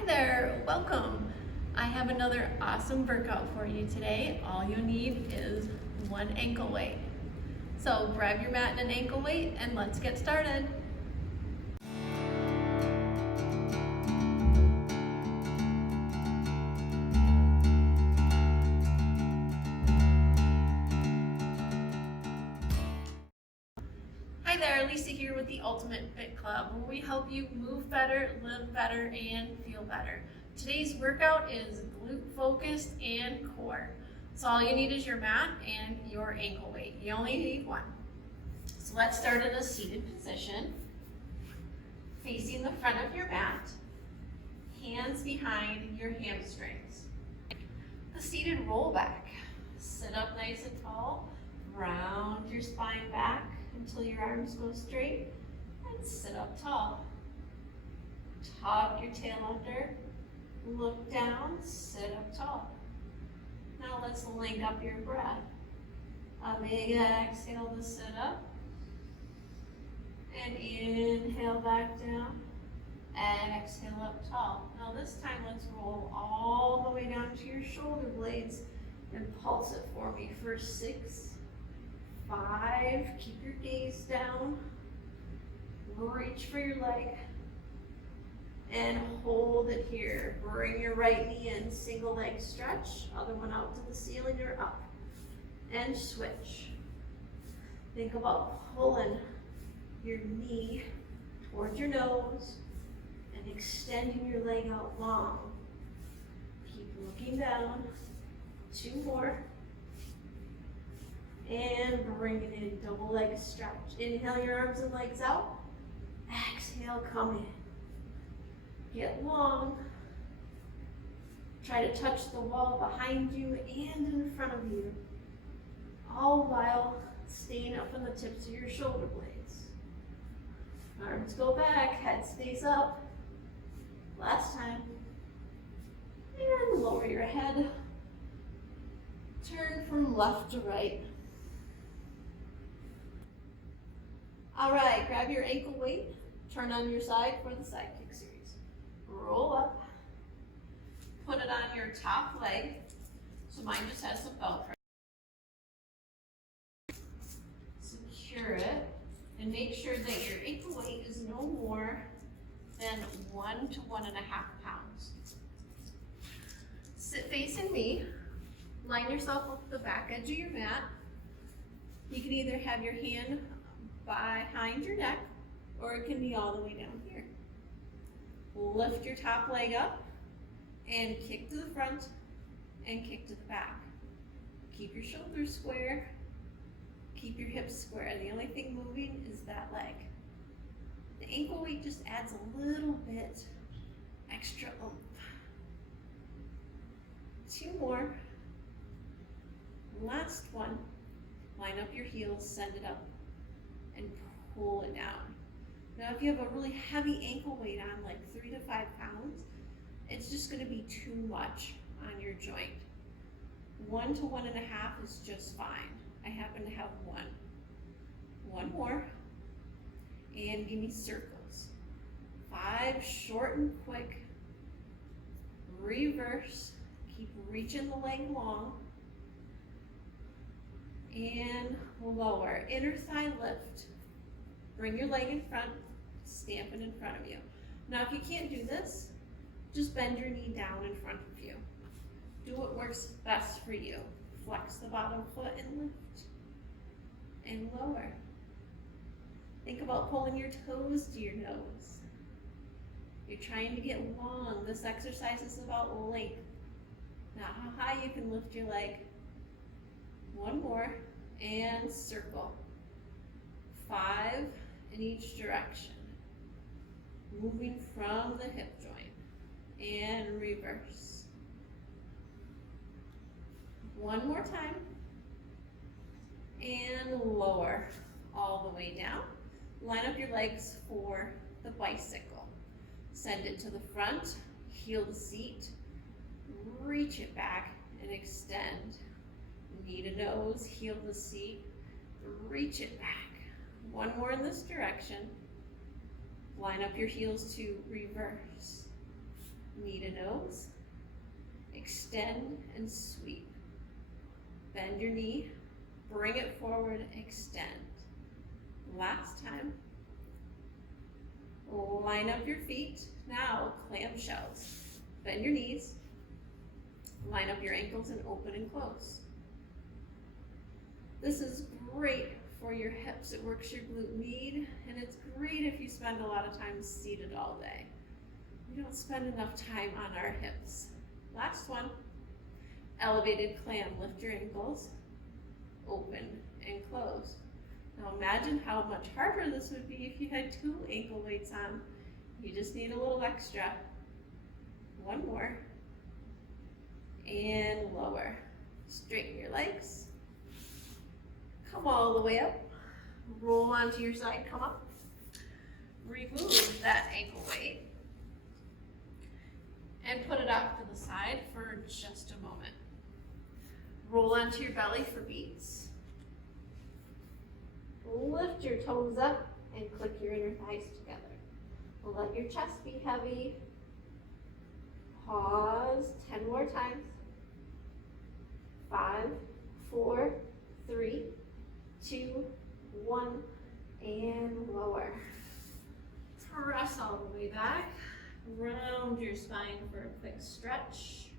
Hi there, welcome. I have another awesome workout for you today. All you need is one ankle weight. So grab your mat and an ankle weight and let's get started. Hi there, Lisa here with the Ultimate Fit Club, where we help you move better, live better, and feel better. Today's workout is glute focused and core. So all you need is your mat and your ankle weight. You only need one. So let's start in a seated position, facing the front of your mat, hands behind your hamstrings. The seated roll back. Sit up nice and tall, round your spine back until your arms go straight, and sit up tall. Tuck your tail under, look down, sit up tall. Now let's link up your breath. A big exhale to sit up, and inhale back down, exhale up tall. Now this time let's roll all the way down to your shoulder blades and pulse it for me for 6, 5, keep your gaze down, reach for your leg, and hold it here. Bring your right knee in, single leg stretch, other one out to the ceiling or up, and switch. Think about pulling your knee towards your nose and extending your leg out long. Keep looking down. 2 more. And bring it in, double leg stretch. Inhale your arms and legs out. Exhale, come in. Get long. Try to touch the wall behind you and in front of you, all while staying up on the tips of your shoulder blades. Arms go back, head stays up. Last time. And lower your head. Turn from left to right. All right, grab your ankle weight, turn on your side for the side kick series. Roll up, put it on your top leg. So mine just has some Velcro. Secure it, and make sure that your ankle weight is no more than 1 to 1.5 pounds. Sit facing me. Line yourself up the back edge of your mat. You can either have your hand behind your neck, or it can be all the way down here. Lift your top leg up and kick to the front and kick to the back. Keep your shoulders square, keep your hips square. The only thing moving is that leg. The ankle weight just adds a little bit extra oomph. 2 more. Last one. Line up your heels, send it up, and pull it down. Now if you have a really heavy ankle weight on, like 3 to 5 pounds, it's just going to be too much on your joint. 1 to 1.5 is just fine. I happen to have 1. 1 more, and give me circles. 5, short and quick. Reverse, keep reaching the leg long. And lower, inner thigh lift. Bring your leg in front, stamp it in front of you. Now if you can't do this, just bend your knee down in front of you. Do what works best for you. Flex the bottom foot and lift, and lower. Think about pulling your toes to your nose. You're trying to get long. This exercise is about length, not how high you can lift your leg. 1 more, and circle. 5 in each direction. Moving from the hip joint, and reverse. 1 more time, and lower all the way down. Line up your legs for the bicycle. Send it to the front, heel the seat, reach it back, and extend. Knee to nose, heel the seat, reach it back. 1 more in this direction. Line up your heels to reverse. knee to nose, extend and sweep. Bend your knee, bring it forward, extend. Last time. Line up your feet. Now clamshells. Bend your knees. Line up your ankles and open and close. This is great for your hips. It works your glute med, and it's great if you spend a lot of time seated all day. We don't spend enough time on our hips. Last one. Elevated clam. Lift your ankles, open and close. Now imagine how much harder this would be if you had 2 ankle weights on. You just need a little extra. One more. And lower. Straighten your legs. Come all the way up. Roll onto your side, come up. Remove that ankle weight. And put it off to the side for just a moment. Roll onto your belly for beats. Lift your toes up and click your inner thighs together. Let your chest be heavy. Pause 10 more times. 5, 4, 3, 2, 1, and lower. Press all the way back. Round your spine for a quick stretch.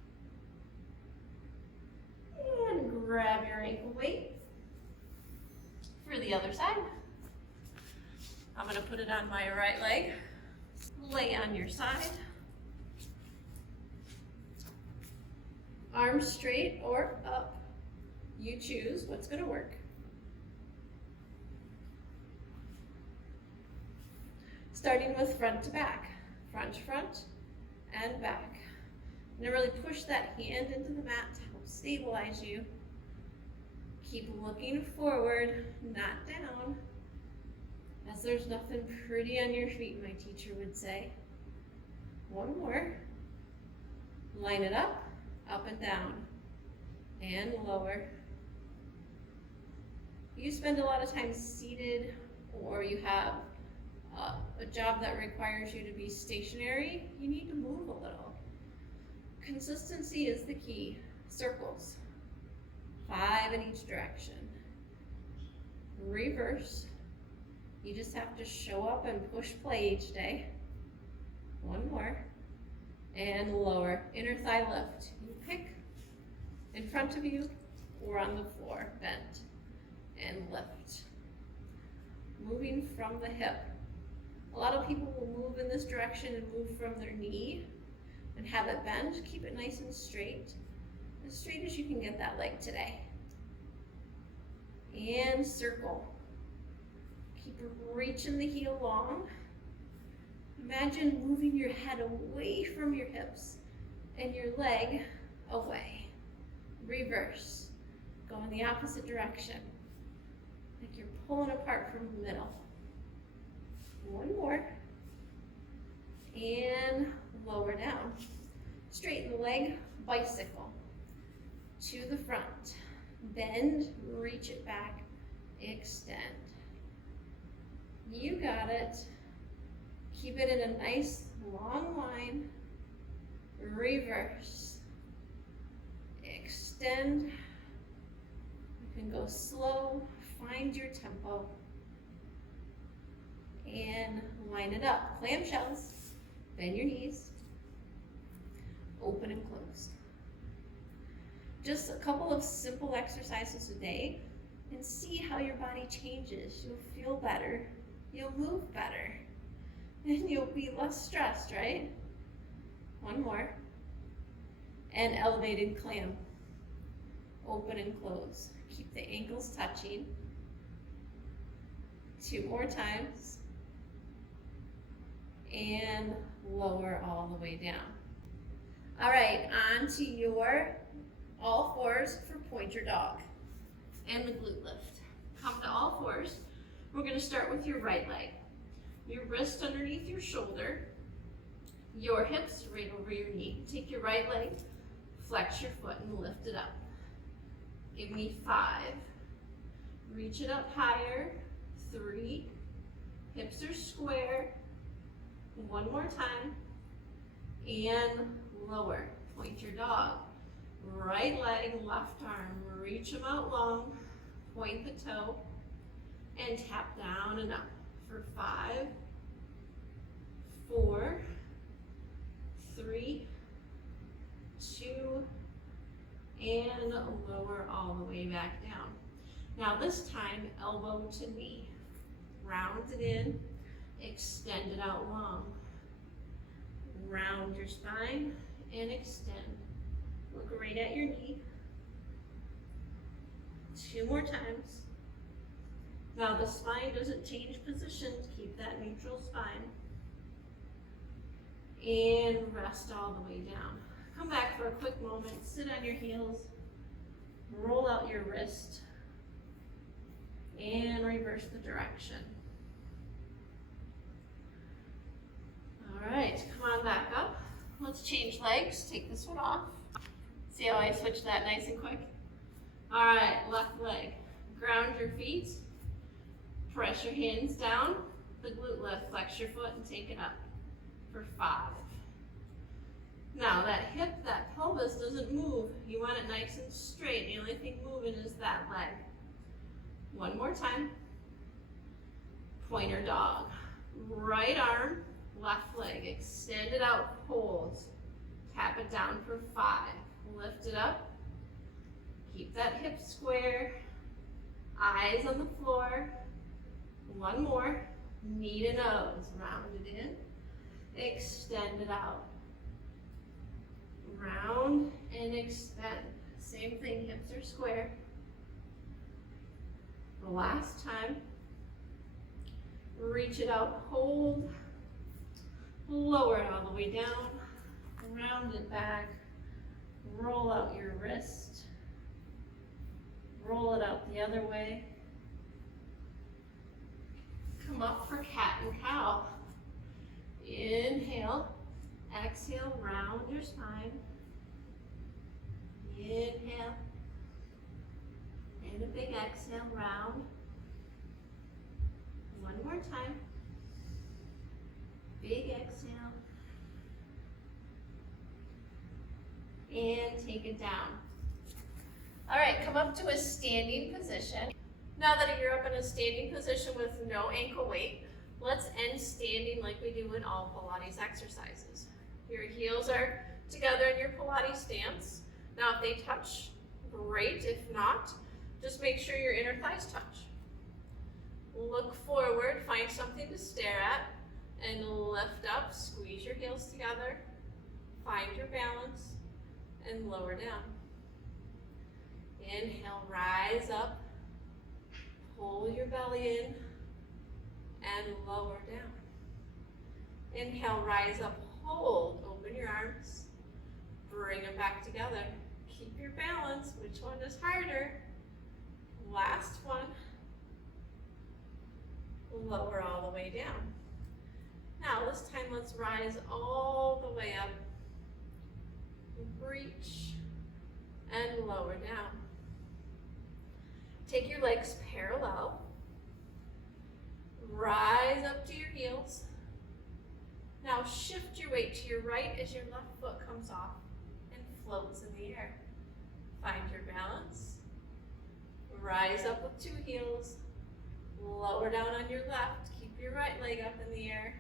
And grab your ankle weight. For the other side. I'm going to put it on my right leg. Lay on your side. Arms straight or up. You choose what's going to work. Starting with front to back. Front to front and back. Now really push that hand into the mat to help stabilize you. Keep looking forward, not down, as there's nothing pretty on your feet, my teacher would say. One more. Line it up, up and down, and lower. You spend a lot of time seated, or you have a job that requires you to be stationary, you need to move a little. Consistency is the key. Circles. 5 in each direction. Reverse. You just have to show up and push play each day. One more. And lower. Inner thigh lift. You pick in front of you or on the floor. Bend and lift. Moving from the hip. A lot of people will move in this direction and move from their knee and have it bend. Keep it nice and straight. As straight as you can get that leg today. And circle. Keep reaching the heel long. Imagine moving your head away from your hips and your leg away. Reverse. Go in the opposite direction. Like you're pulling apart from the middle. One more. And lower down. Straighten the leg, bicycle. To the front. Bend, reach it back, extend. You got it. Keep it in a nice long line. Reverse. Extend. You can go slow, find your tempo. And line it up. Clamshells. Bend your knees. Open and close. Just a couple of simple exercises a day and see how your body changes. You'll feel better. You'll move better. And you'll be less stressed, right? One more. And elevated clam. Open and close. Keep the ankles touching. 2 more times. And lower all the way down. All right, on to your all fours for pointer dog and the glute lift. Come to all fours. We're going to start with your right leg. Your wrist underneath your shoulder, your hips right over your knee. Take your right leg, flex your foot and lift it up. Give me 5. Reach it up higher. 3. Hips are square. One more time. and lower. Point your dog. Right leg, left arm, reach them out long, point the toe, and tap down and up for 5, 4, 3, 2, and lower all the way back down. Now this time, elbow to knee. Round it in, extend it out long. Round your spine and extend. Look right at your knee. 2 more times. Now the spine doesn't change position. Keep that neutral spine. And rest all the way down. Come back for a quick moment. Sit on your heels. Roll out your wrist. And reverse the direction. All right, come on back up. Let's change legs. Take this one off. See how I switched that nice and quick? All right, left leg. Ground your feet. Press your hands down. The glute lift. Flex your foot and take it up for 5. Now that hip, that pelvis doesn't move. You want it nice and straight. The only thing moving is that leg. One more time. Pointer dog. Right arm, left leg. Extend it out, hold. Tap it down for 5. Lift it up. Keep that hip square. Eyes on the floor. One more. Knee to nose. Round it in. Extend it out. Round and extend. Same thing, hips are square. The last time. Reach it out, hold. Lower it all the way down. Round it back. Roll out your wrist. Roll it out the other way. Come up for cat and cow. Inhale. Exhale, round your spine. Inhale. And a big exhale, round. One more time. Big exhale. And take it down. All right, come up to a standing position. Now that you're up in a standing position with no ankle weight, let's end standing like we do in all Pilates exercises. Your heels are together in your Pilates stance. Now if they touch, great. If not, just make sure your inner thighs touch. Look forward, find something to stare at, and lift up, squeeze your heels together, find your balance, and lower down. Inhale, rise up, pull your belly in, and lower down. Inhale, rise up, hold, open your arms, bring them back together. Keep your balance. Which one is harder? Last one. Lower all the way down. Now this time let's rise all the way up. Reach and lower down. Take your legs parallel. Rise up to your heels. Now shift your weight to your right as your left foot comes off and floats in the air. Find your balance. Rise up with 2 heels. Lower down on your left. Keep your right leg up in the air.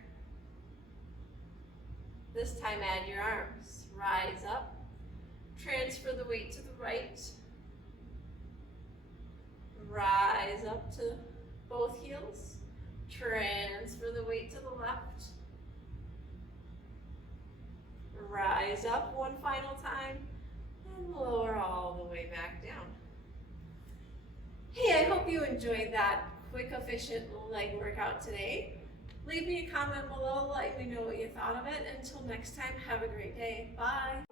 This time add your arms. Rise up. Transfer the weight to the right. Rise up to both heels. Transfer the weight to the left. Rise up one final time and lower all the way back down. Hey, I hope you enjoyed that quick, efficient leg workout today. Leave me a comment below, let me know what you thought of it. Until next time, have a great day. Bye.